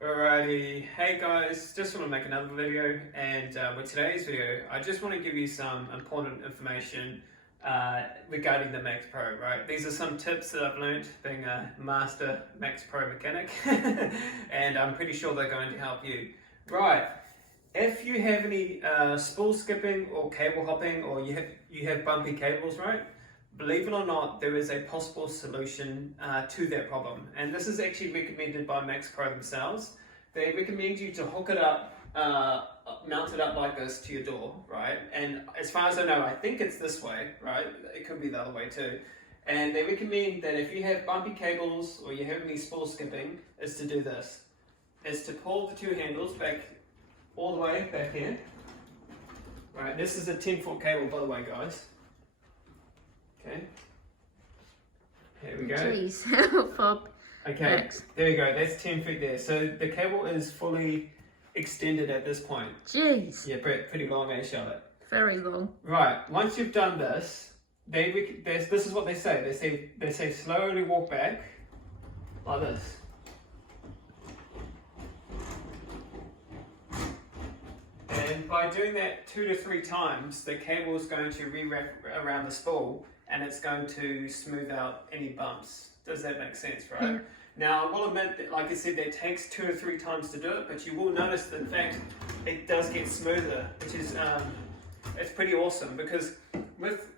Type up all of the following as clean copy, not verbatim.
Alrighty, hey guys, just want to make another video, and with today's video I just want to give you some important information regarding the Max Pro, right? These are some tips that I've learned being a master Max Pro mechanic and I'm pretty sure they're going to help you. Right, if you have any spool skipping or cable hopping, or you have bumpy cables, right? Believe it or not, there is a possible solution to that problem, and this is actually recommended by Max Pro themselves. They recommend you to hook it up, mount it up like this to your door, right? And as far as I know, I think it's this way, right? It could be the other way too. And they recommend that if you have bumpy cables or you have any spool skipping, is to do this. Is to pull the two handles back all the way back here. Right, this is a 10-foot cable, by the way, guys. Okay, here we go. Please, Bob. Okay, Thanks. there you go, that's 10 feet there. So the cable is fully extended at this point. Jeez. Yeah, pretty long, eh, Charlotte? Very long. Right, once you've done this, this is what they say. They say slowly walk back, like this. And by doing that 2 to 3 times, the cable is going to re-wrap around the spool, and it's going to smooth out any bumps. Does that make sense, right? Yeah. Now, I will admit that, like I said, that takes 2 or 3 times to do it, but you will notice that, in fact, it does get smoother, which is it's pretty awesome, because with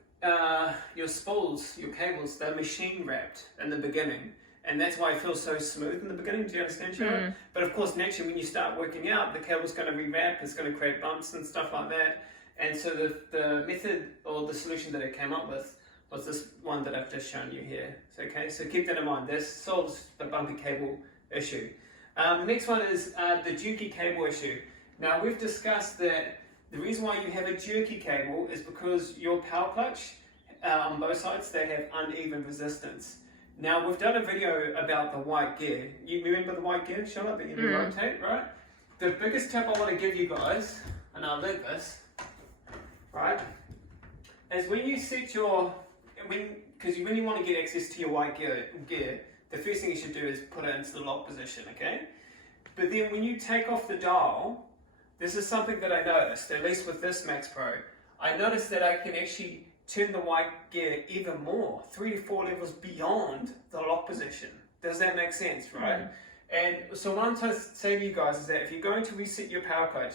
your spools, your cables, they're machine wrapped in the beginning, and that's why it feels so smooth in the beginning. Do you understand, Charlotte? But of course, naturally, when you start working out, the cable's going to re-wrap, it's going to create bumps and stuff like that. And so the method or the solution that I came up with was this one that I've just shown you here. So, okay, so keep that in mind. This solves the bumpy cable issue. The next one is the jerky cable issue. Now, we've discussed that the reason why you have a jerky cable is because your power clutch on both sides, they have uneven resistance. Now, we've done a video about the white gear. You remember the white gear, Charlotte, that you rotate, right? The biggest tip I want to give you guys, and I'll leave this, right, is when you set your, because when you want to get access to your white gear, the first thing you should do is put it into the lock position, okay? But then when you take off the dial, this is something that I noticed, at least with this Max Pro. I noticed that I can actually turn the white gear even more, 3 to 4 levels beyond the lock position. Does that make sense, right? And so what I'm trying to say to you guys is that if you're going to reset your power clutch,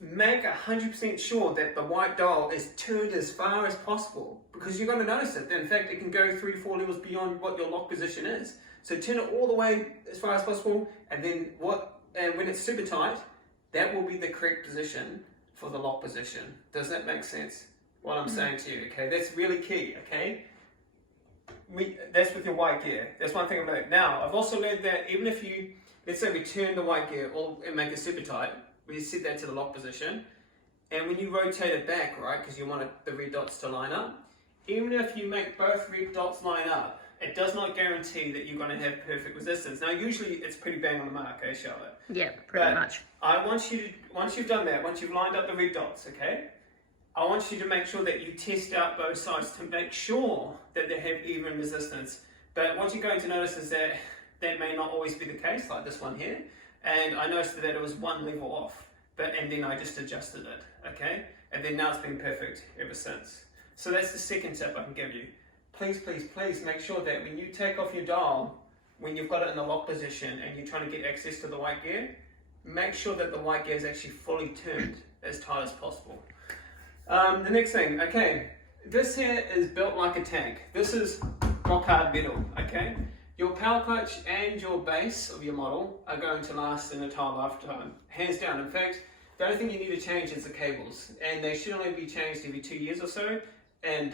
make 100% sure that the white dial is turned as far as possible, because you're going to notice it. In fact, it can go 3 to 4 levels beyond what your lock position is. So turn it all the way as far as possible, and then when it's super tight, that will be the correct position for the lock position. Does that make sense? What I'm saying to you, okay? That's really key, okay? That's with your white gear. That's one thing I've learned. Now, I've also learned that even if you, let's say we turn the white gear and make it super tight, we set that to the lock position, and when you rotate it back, right, because you want the red dots to line up, even if you make both red dots line up, it does not guarantee that you're going to have perfect resistance. Now, usually it's pretty bang on the mark, eh, Charlotte? Yeah, pretty much. I want you to, once you've done that, once you've lined up the red dots, okay, I want you to make sure that you test out both sides to make sure that they have even resistance. But what you're going to notice is that that may not always be the case, like this one here. And I noticed that it was 1 level off, and then I just adjusted it, okay? And then now it's been perfect ever since. So that's the second tip I can give you. Please, please, please make sure that when you take off your dial, when you've got it in the lock position and you're trying to get access to the white gear, make sure that the white gear is actually fully turned as tight as possible. The next thing, okay, this here is built like a tank. This is rock hard metal, okay? Your power clutch and your base of your model are going to last an entire lifetime, hands down. In fact, the only thing you need to change is the cables, and they should only be changed every 2 years or so. And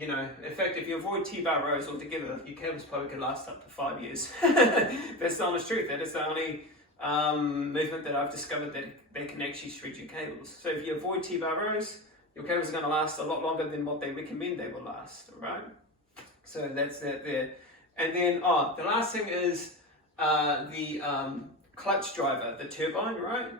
you know, in fact, if you avoid T-bar rows altogether, your cables probably could last up to 5 years. That's the honest truth. That is the only movement that I've discovered that they can actually shred your cables. So if you avoid T-bar rows, your cables are going to last a lot longer than what they recommend they will last, all right? So that's that there. And then, the last thing is the clutch driver, the turbine, right?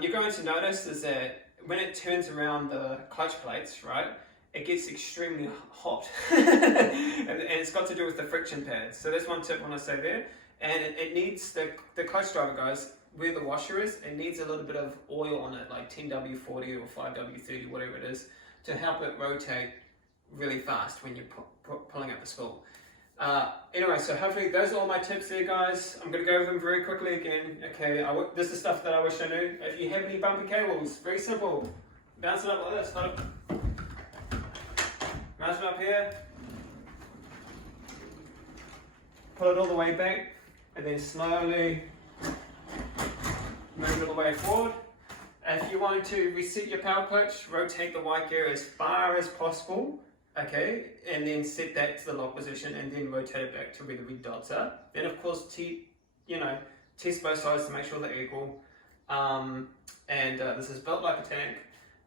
You're going to notice is that when it turns around the clutch plates, right, it gets extremely hot. and it's got to do with the friction pads. So that's one tip I want to say there. and it needs the clutch driver, guys, where the washer is, it needs a little bit of oil on it, like 10W40 or 5W30, whatever it is, to help it rotate really fast when you're pulling up the spool. Anyway, so hopefully those are all my tips there, guys. I'm going to go over them very quickly again. Okay, this is stuff that I wish I knew. If you have any bumpy cables, very simple. Bounce it up like this. Hold it. Bounce it up here. Pull it all the way back, and then slowly move it all the way forward. If you want to reset your power clutch, rotate the white gear as far as possible, okay, and then set that to the lock position, and then rotate it back to where the red dots are. Then of course, test both sides to make sure they're equal. This is built like a tank,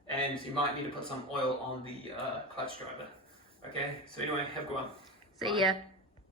and you might need to put some oil on the clutch driver. Okay, so anyway, have a good one. See ya.